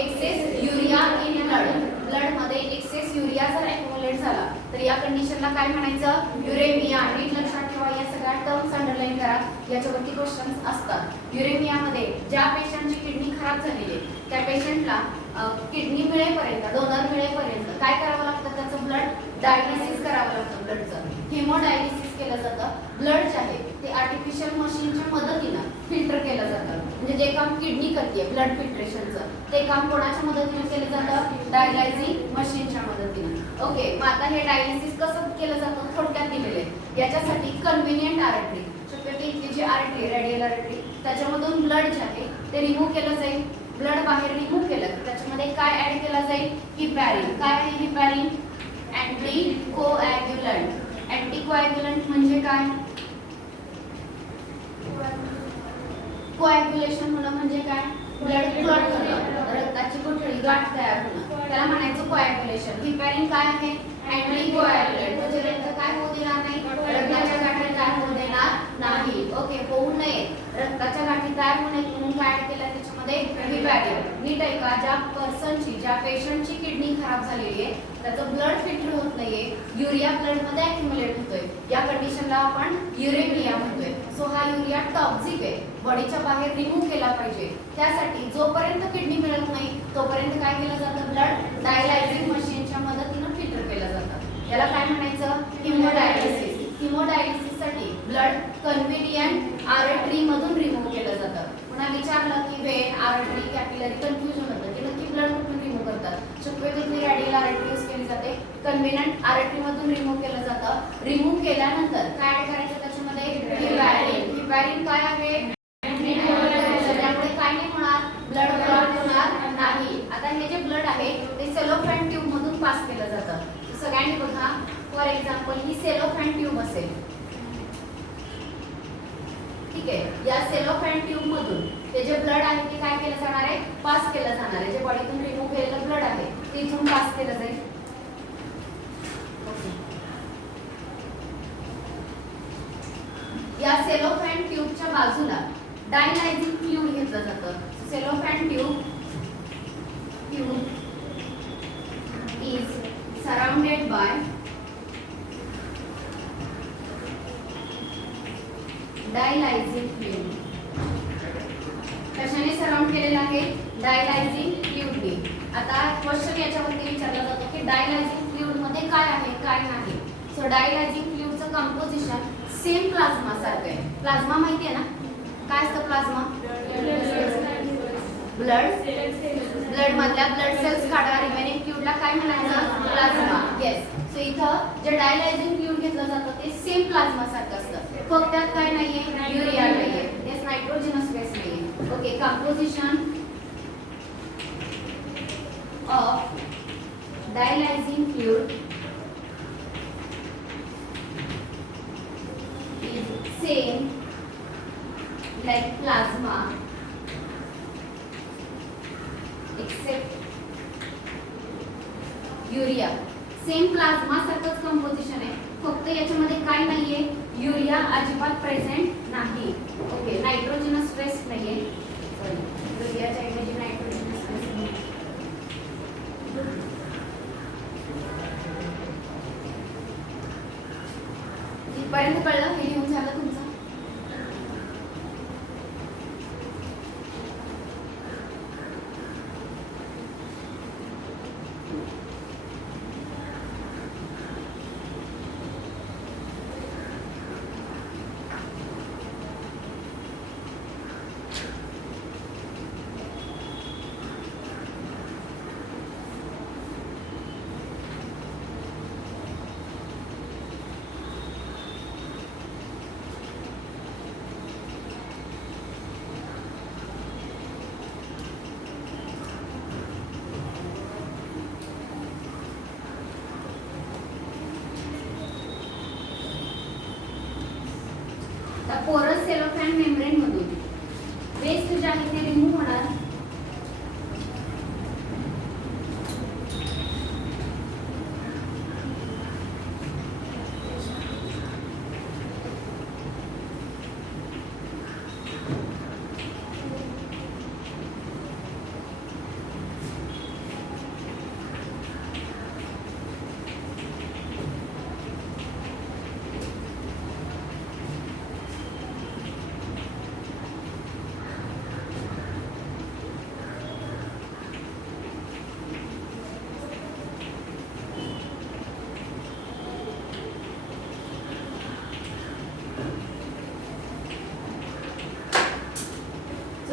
excess urea in blood. Blood मध्ये एक्सेस युरिया जर ॲक्युमुलेट झाला तर या कंडिशनला काय म्हणायचं, युरेमिया. नीट लक्षात ठेवा, या सगळ्या टर्म्स अंडरलाईन करा, याच्यावरती क्वेश्चन्स असतात. युरेमियामध्ये ज्या पेशंटची किडनी खराब झालेली आहे त्या पेशंटला किडनी मिळेपर्यंत, डोनर मिळेपर्यंत काय करावं लागतं, त्याचं ब्लड डायलिसिस करावं लागतं. ब्लडचं हिमोडायलिसिस केलं जातं. ब्लड जे आहे ते आर्टिफिशियल मशीनच्या मदतीनं फिल्टर केलं जातं. म्हणजे जे काम किडनी करते ब्लड फिल्ट्रेशनचं ते काम कोणाच्या मदतीनं केलं जातं, डायलायझिंग मशीनच्या मदतीनं. ओके, मग आता हे डायलिसिस कसं केलं जातं थोडक्यात दिलेले. याच्यासाठी कन्व्हिनियंट आर्टरी, शक्यतो इथली जी आर्टरी, रेडियल आर्टरी, त्याच्यामधून ब्लड जे आहे ते रिमूव्ह केलं जाईल. ब्लड बाहेर रिमूव्ह केलं तर त्याच्यामध्ये काय ऍड केलं जाईल, हिपॅरिन. काय आहे हिपॅरिन, अँटीकोॲग्युलंट. अँटीकोॲग्युलंट म्हणजे काय, कोॲग्युलेशन होणं म्हणजे काय, ब्लड क्लॉट होणं, रक्ताची गुठळी गाठ तयार होणं, त्याला म्हणायचं कोॲग्युलेशन. हिपॅरिन काय आहे, अँटीकोॲग्युलंट म्हणजे रक्त काय होऊ देणार नाही, रक्ताच्या गाठी तयार होऊ देणार नाही. ओके, होऊ नये, रक्ताच्या गाठी तयार होऊ नये म्हणून काय केलं त्याच्यामध्ये, हिपॅरिन. नीट आहे का, ज्या पर्सनची, ज्या पेशंटची किडनी खराब झालेली आहे त्याचं ब्लड फिल्टर होत नाहीये, युरिया ब्लडमध्ये ॲक्युमुलेट होतोय, या कंडिशनला आपण युरेमिया म्हणतोय. सो हा युरिया टॉक्सिक आहे, बॉडीच्या बाहेर रिमूव्ह केला पाहिजे. त्यासाठी जोपर्यंत किडनी मिळत नाही तोपर्यंत काय केलं जातं, ब्लड डायलायझिंग मशीनच्या मदतीनं फिल्टर केलं जातं. याला काय म्हणायचं, हिमोडायलिसिस. हिमोडायलिसिससाठी ब्लड कन्व्हिनियंट आर्टरी मधून रिमूव्ह केलं जातं. पुन्हा विचारलं की वेन, आर्टरी, कॅपिलरी, कन्फ्युजन होतं की नक्की ब्लड कुठून रिमूव्ह करतात. शक्यतो इथली रॅडियल आर्टरी यूज केली जाते. कन्व्हिनियंट आर्टरी मधून रिमूव्ह केलं जातं. रिमूव्ह केल्यानंतर काय ऍड करायचं त्याच्यामध्ये, हिपॅरिन. हिपॅरिन काय आहे, त्यामुळे काय नाही होणार, ब्लड क्लॉट होणार नाही. आता हे जे ब्लड आहे ते सेलोफॅन ट्यूब मधून पास केलं जातं. सगळ्यांनी बघा, फॉर एक्झाम्पल ही सेलोफॅन ट्यूब असेल, ठीक आहे. या सेलोफॅन ट्यूब मधून ते जे ब्लड आहे ते काय केलं जाणार आहे, पास केलं जाणार आहे. जे बॉडीतून रिमूव्ह केलेलं ब्लड आहे ते इथून पास केलं जाईल. या सेलोफॅन ट्यूबच्या बाजूला डायलायझिंग फ्लुइड घेतलं जातं. Cellophane tube is surrounded by dialysing fluid. कशाने सराउंड केलेला आहे, डायलायझिंग फ्लुइडने. आता क्वेश्चन याच्यावरती विचारला जातो की डायलायझिंग फ्लुइड मध्ये काय आहे काय नाही. सो डायलायझिंग फ्लुइडचं कंपोजिशन सेम प्लाझ्मा सारखं आहे. प्लाझ्मा माहिती आहे ना, काय असतं प्लाझ्मा, ब्लड मधल्या ब्लड सेल्स काढा, रिमेनिंग फ्लुइडला काय म्हणायचं, प्लाझ्मा. येस, सो इथं जे डायलायझिंग फ्लुइड घेतलं जातं ते सेम प्लाझ्मा सारखं असतं, फक्त त्यात काय नाहीये, युरिया नाहीये, येस, नायट्रोजनस बेस नाहीये. Okay, composition of dialysing fluid is same like plasma except urea. Same plasma सारखंच कंपोजिशन आहे, फक्त याच्यामध्ये काय नाहीये, युरिया अजिबात प्रेझेंट नाही. ओके, नायट्रोजनस बेस नाहीये, सॉरी, युरियाच्या ऐवजी नायट्रोजनस बेस नाही. इथपर्यंत कळलं, हे लिहून झालं तुमचं. पोरस सेलोफॅन मेम्ब्रेन मधून वेस्ट जे आहे ते रिमूव्ह होणार.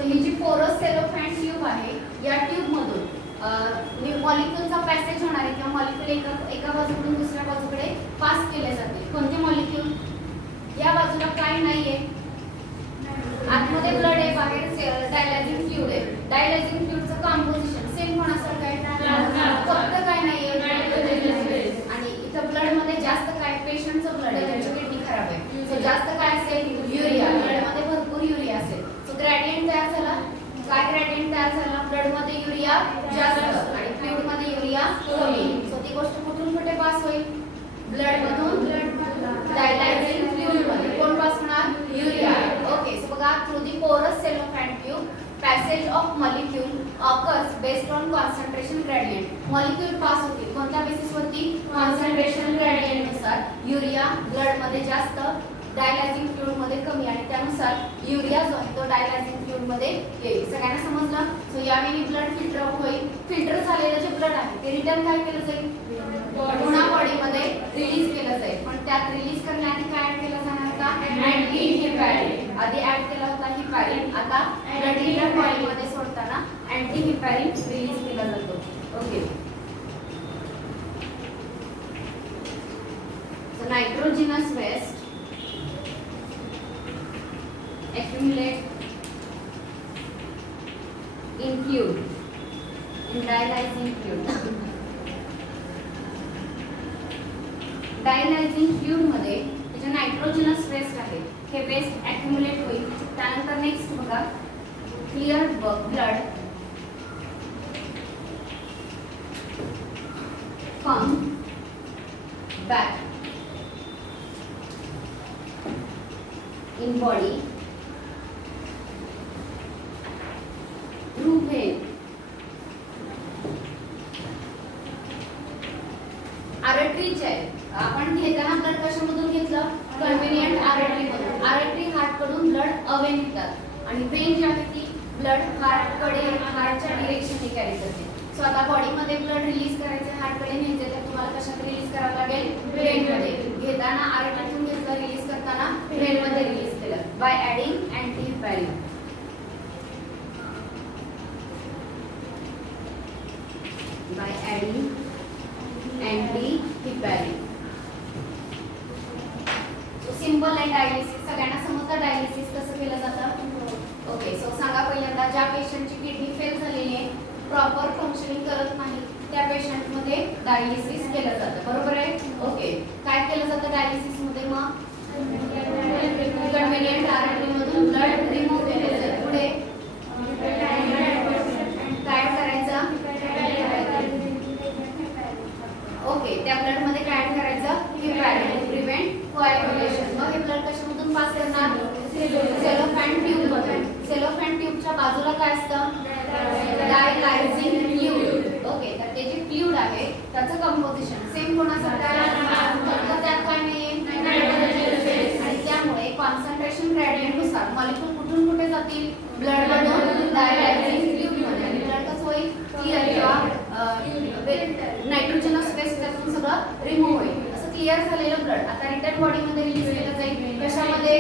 ही जी पोरस सेलोफॅन ट्यूब आहे या ट्यूब मधून मॉलिक्यूलचा पॅसेज होणार आहे किंवा मॉलिक्यूल एका बाजूकडून दुसऱ्या बाजूकडे पास केले जाते. कोणते मॉलिक्यूल? या बाजूला काय नाहीये, आतमध्ये ब्लड आहे, बाहेर डायलायझिंग फ्लुइड आहे. डायलायझिंग फ्लुइडचं कंपोजिशन सेम होण्यासारखं आहे, फक्त काय नाहीये आणि इथं ब्लड मध्ये जास्त काय, पेशंटचं ब्लड आहे, त्यांची किडनी खराब आहे, सो जास्त काय असेल, युरिया. ब्लड मध्ये भरपूर युरिया असेल, सो ग्रेडियंट तयार झाला. काय ग्रेडियंट तयार झाला? ब्लड मध्ये युरिया जास्त आणि फ्लुइड मध्ये युरिया कमी. सो ती गोष्ट कुठून कुठे पास होईल? ब्लड मधून डायलायझिंग फ्लुइड मध्ये. कोण पास होणार? युरिया. ओके, सो बघा, through the porous cellophane tube passage of molecule occurs based on concentration gradient. molecule pass होतील कोणत्या बेसिस वरती? concentration gradient नुसार. युरिया ब्लड मध्ये जास्त, डायलायझिंग फ्लुइड मध्ये कमी आणि त्यानुसार युरिया जो आहे तो डायलायझिंग फ्लुइड मध्ये येईल. सगळ्यांना समजलं? सो यावेळी ब्लड फिल्टर आउट होईल. फिल्टर झालेलं जे ब्लड आहे ते रिटर्न काय केलं जाईल? पुन्हा बॉडीमध्ये रिलीज केलं जाईल. पण त्यात रिलीज करण्याआधी काय ऍड केलं जाणार का? Anti heparin. आधी ऍड केला होता हिपॅरिन, आता ब्लड रिटर्न बॉडीमध्ये सोडताना अँटी हिपॅरिन रिलीज केला जातो. Okay, so nitrogenous waste accumulate in fluid, in dialyzing fluid. Dialysing fluid मध्ये जे नायट्रोजनस वेस्ट आहे हे वेस्ट accumulate होईल. त्यानंतर नेक्स्ट बघा, clear blood come back in body through vein. Arteries आहे, आपण घेताना ब्लड कशामधून घेतलं? कन्व्हिनियंट आर्टरी मधून. आर्टरी हार्ट कडून ब्लड अवे नेतात आणि वेन जी आहे ती ब्लड हार्ट कडे, हार्टच्या डिरेक्शनने कॅरी करते. सो आता बॉडी मध्ये ब्लड रिलीज करायचे, हार्ट कडे न्यायचे, तर तुम्हाला कशात रिलीज करावं लागेल? वेन मध्ये. घेताना आर्टरीतून घेतलं, रिलीज करताना वेन मध्ये रिलीज केलं by adding anti heparin. by adding anti-heparin. So simple आहे डायलिसिस. सगळ्यांना समजतं डायलिसिस कसं केलं जातं? ओके, सो सांगा पहिल्यांदा, ज्या पेशंटची किडनी फेल झालेली आहे, प्रॉपर फंक्शनिंग करत नाही, त्या पेशंट मध्ये डायलिसिस केलं जातं. बरोबर आहे? ओके, काय केलं जातं डायलिसिस मध्ये? मग कन्व्हिनियंट आर्टरी मधून ब्लड रिमूव्ह केलं जातं. पुढे काय करायचं? ओके, त्या ब्लड मध्ये काय ऍड करायचं? Heparin, prevent coagulation. मग हे ब्लड कशामधून पास करणार? सेलोफॅन ट्यूब मधून. सेलोफॅन ट्यूबच्या बाजूला काय असतं? डायलायझिंग फ्लुइड. ओके, तर ते जे फ्लुइड आहे त्याचं कंपोजिशन सेम कोणासारखं आहे? फक्त त्यात काय नाहीये? आणि त्यामुळे कॉन्सन्ट्रेशन ग्रेडियंट नुसार मॉलिक्यूल कुठून कुठे जातील? ब्लड मधून डायलायझिंग फ्लुइड मध्ये. आणि ब्लड कसं होईल? क्लिअर किंवा नायट्रोजनस वेस्ट त्यातून सगळं रिमूव्ह होईल. असं क्लिअर झालेलं ब्लड आता रिटर्न बॉडीमध्ये रिलीज केलं जाईल. कशामध्ये?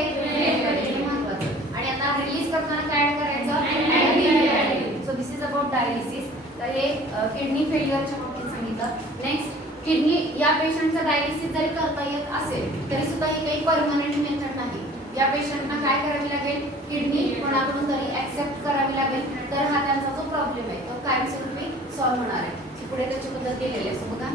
महत्वाचं. आणि आता रिलीज करताना काय ऍड करायचं? Anti heparin. So this is about dialysis. तर हे किडनी फेल्युअरच्या बाबतीत सांगितलं. नेक्स्ट, किडनी या पेशंटचा डायलिसिस जरी करता येत असेल तरी सुद्धा ही काही परमनंट मेथड नाही. या पेशंटना काय करावी लागेल? किडनी कोणाकडून तरी ऍक्सेप्ट करावी लागेल, तर हा त्यांचा जो प्रॉब्लेम आहे तो कायमस्वरूपी सॉल्व्ह होणार आहे. पुढे त्याची पद्धत दिलेली आहे. सो बघा,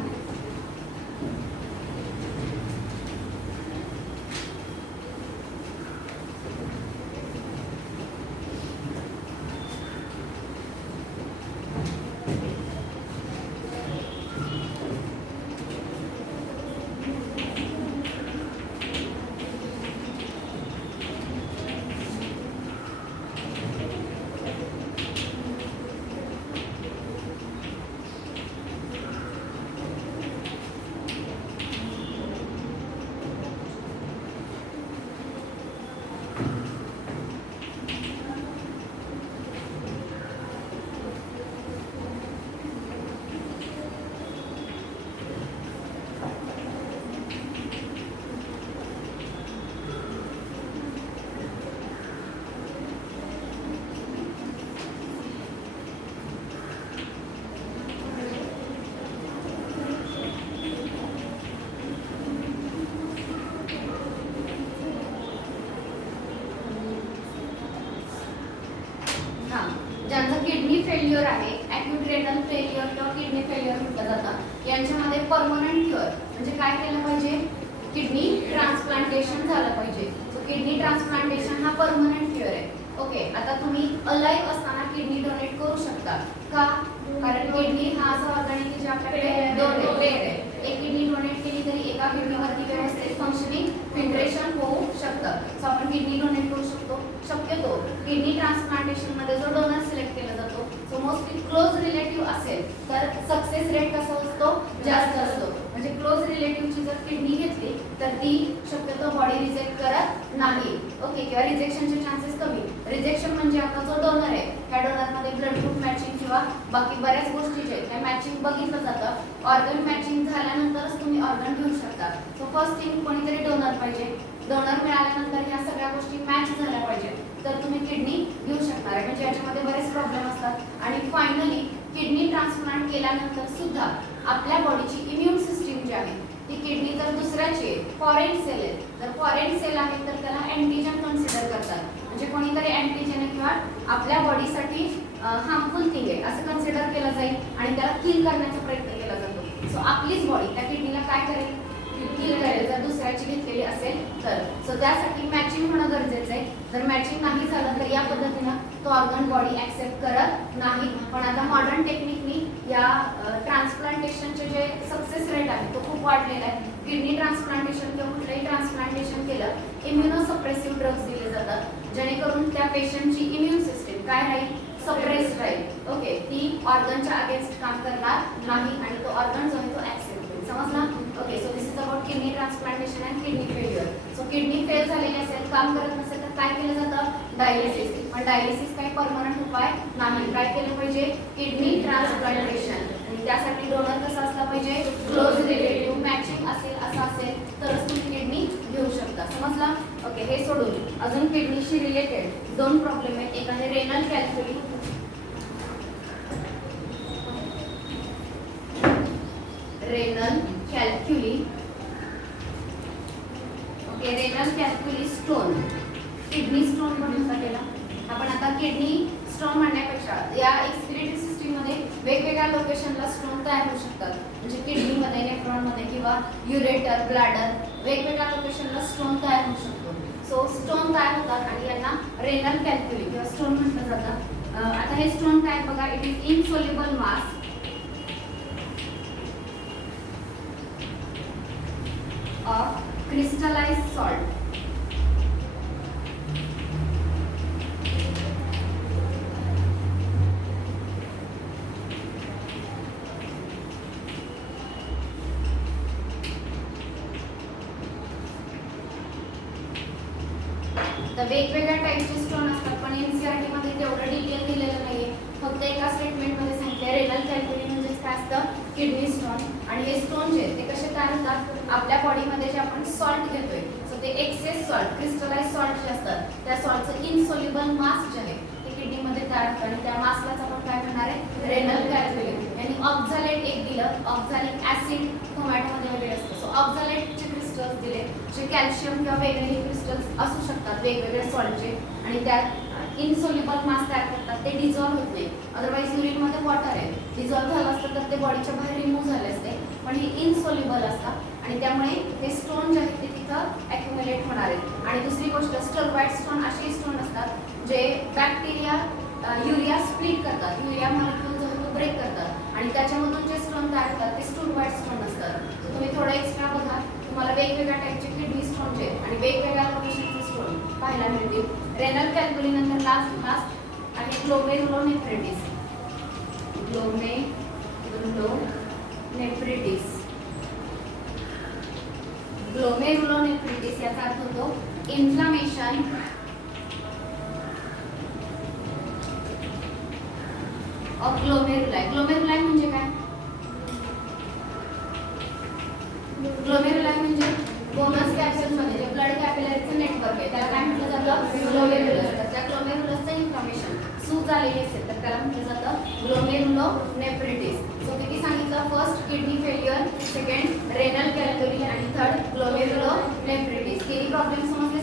फेल्युअर आहे, ॲक्यूट रेनल फेल्युअर किंवा किडनी फेल्युअर म्हटलं जातं, यांच्यामध्ये परमनंट क्युअर म्हणजे काय केलं पाहिजे, किडनी ट्रान्सप्लांटेशन झालं पाहिजे. सो किडनी ट्रान्सप्लांटेशन हा परमनंट क्युअर आहे. ओके, आता तुम्ही अलाइव्ह असताना किडनी डोनेट करू शकता का, कारण किडनी हा असा ऑर्गन आहे की जे आपल्याकडे दोन वेळ आहे. एक किडनी डोनेट केली तरी एका किडनीवरती व्यवस्थित फंक्शनिंग फिल्ट्रेशन होऊ शकतं. सो आपण किडनी डोनेट करू शकतो. शक्यतो किडनी ट्रान्सप्लांटेशन मध्ये जो डोनर सिलेक्ट केला जातो तो मोस्टली क्लोज रिलेटिव्ह असेल तर सक्सेस रेट कसा असतो, जास्त असतो. म्हणजे क्लोज रिलेटिव्हची जर किडनी घेतली तर ती शक्यतो बॉडी रिजेक्ट करत नाही. ओके, किंवा रिजेक्शनचे चान्सेस कमी. रिजेक्शन म्हणजे आपला जो डोनर आहे त्या डोनरमध्ये ब्लड ग्रुप मॅचिंग किंवा बाकी बऱ्याच गोष्टी जे आहेत त्या मॅचिंग बघितलं जातं. ऑर्गन मॅचिंग झाल्यानंतरच तुम्ही ऑर्गन घेऊ शकता. सो फर्स्ट थिंग कोणीतरी डोनर पाहिजे. डोनर मिळाल्यानंतर ह्या सगळ्या गोष्टी मॅच झाल्या पाहिजे तर तुम्ही किडनी घेऊ शकणार आहे. म्हणजे याच्यामध्ये बरेच प्रॉब्लेम असतात. आणि फायनली किडनी ट्रान्सप्लांट केल्यानंतर सुद्धा आपल्या बॉडीची इम्युन सिस्टीम जी आहे ती किडनी जर दुसऱ्याची फॉरेन सेल आहे, जर फॉरेन सेल आहे तर त्याला अँटीजन कन्सिडर करतात. म्हणजे कोणीतरी अँटीजन किंवा आपल्या बॉडीसाठी हार्मफुल थिंग आहे असं कन्सिडर केलं जाईल आणि त्याला किल करण्याचा प्रयत्न केला जातो. सो आपलीच बॉडी त्या किडनीला काय करेल, किल करेल जर दुसऱ्याची घेतलेली असेल तर. सो त्यासाठी मॅचिंग होणं गरजेचं आहे. जर मॅचिंग नाही झालं तर या पद्धतीनं तो ऑर्गन बॉडी ॲक्सेप्ट करत नाही. पण आता मॉडर्न टेक्निकनी या ट्रान्सप्लांटेशनचे जे सक्सेस रेट आहे तो खूप वाढलेला आहे. किडनी ट्रान्सप्लांटेशन किंवा कुठलंही ट्रान्सप्लांटेशन केलं इम्युनोसप्रेसिव्ह ड्रग्स दिले जातात जेणेकरून त्या पेशंटची इम्युन सिस्टीम काय राहील, सप्रेस राहील. ओके, ती ऑर्गनच्या अगेन्स्ट काम करणार नाही आणि तो ऑर्गन जो आहे तो ॲक्सेप्ट होईल. समजला? Okay, so this is about kidney transplantation and kidney failure. So kidney fail झालेली असेल, काम करत नसेल तर काय केलं जातं, डायलिसिस. पण डायलिसिस काही परमनंट उपाय नाही. काय केलं पाहिजे, किडनी ट्रान्सप्लांटेशन. आणि त्यासाठी डोनर कसा असला पाहिजे, क्लोज रिलेटिव्ह मॅचिंग असेल असं असेल तरच तुम्ही किडनी घेऊ शकता. समजला? ओके, हे सोडून अजून किडनीशी रिलेटेड दोन प्रॉब्लेम आहेत. एक आहे renal calculi. Renal calculi. Okay, renal calculi stone, kidney stone म्हणून केला आपण. आता किडनी स्टोन म्हणण्यापेक्षा या एक्सक्रिटरी सिस्टीममध्ये वेगवेगळ्या लोकेशनला स्टोन तयार होऊ शकतात. म्हणजे किडनीमध्ये, नेफ्रॉनमध्ये किंवा युरेटर, ब्लॅडर वेगवेगळ्या लोकेशनला स्टोन तयार होऊ शकतो. सो स्टोन तयार होतात आणि यांना रेनल कॅल्क्युली किंवा स्टोन म्हटलं जातं. आता हे स्टोन काय बघा, it is insoluble mass of crystallized salt. तर वेगवेगळ्या टाईपचे स्टोन असतात पण एनसीईआरटी मध्ये तेवढं डिटेल दिलेलं नाहीये. फक्त एका स्टेटमेंट मध्ये सांगितलं रेनल कॅल्क्युली म्हणजे काय असतं, किडनी स्टोन. आणि हे स्टोन जे ते कसे तयार होतात, आपल्या बॉडीमध्ये जे आपण सॉल्ट घेतोय सो ते एक्सेस सॉल्ट, क्रिस्टलाइज सॉल्ट जे असतात त्या सॉल्टचं इनसोल्युबल मास जे आहे ते किडनीमध्ये तयार होतं आणि त्या मासलाच आपण काय म्हणणार आहे, रेनल कॅल्क्युली. यांनी ऑक्झालेट एक दिलं, ऑक्झालिक ऍसिड टोमॅटोमध्ये वगैरे असतं. सो ऑक्झालेटचे क्रिस्टल्स दिले जे कॅल्शियम किंवा वेगवेगळे क्रिस्टल्स असू शकतात वेगवेगळ्या सॉल्टचे आणि त्यात इनसोल्युबल मास तयार करतात. ते डिझॉल्व्ह होत नाही. अदरवाईज युरिनमध्ये वॉटर आहे, डिझॉल्व्ह झालं असतं तर ते बॉडीच्या बाहेर रिमूव्ह झाले असते. पण हे इनसोल्युबल असतात आणि त्यामुळे ते स्टोन जे आहेत ते तिथं ॲक्युम्युलेट होणार आहेत. आणि दुसरी गोष्ट, स्टोरवाइट स्टोन असे स्टोन असतात जे बॅक्टेरिया युरिया स्प्लिट करतात, युरिया मॉलिक्यूल जो आहे तो ब्रेक करतात आणि त्याच्यामधून जे स्टोन तयार होतात ते स्टोरवाइट स्टोन असतात. तर तुम्ही थोडं एक्स्ट्रा बघा, तुम्हाला वेगवेगळ्या टाईपचे किडनी स्टोनचे आणि वेगवेगळ्या लोकेशनचे स्टोन पाहायला मिळतील. रेनल कॅल्क्युली नंतर लास्ट आहे ग्लोमेरुलोनेफ्रिटिस. ग्लोमेरुलोनेफ्रिटिस याचा अर्थ होतो इन्फ्लामेशन ऑफ ग्लोमेरुलाई. ग्लोमेरुलाई म्हणजे काय, ग्लोमेरुलाई म्हणजे बोनस कॅप्सूलमध्ये जे ब्लड कॅपिलरीचं नेटवर्क आहे त्याला काय म्हटलं जातं, ग्लोमेरुलस. तर त्या ग्लोमेरुलसचं इन्फ्लामेशन सूज झालेली असेल तर त्याला म्हटलं जातं ग्लोमेरुलोनेफ्रिटिस. सो किती सांगितलं, first kidney failure, second renal calculi आणि थर्ड ग्लोमेरुलोनेफ्रिटिस. किती प्रॉब्लेम समजले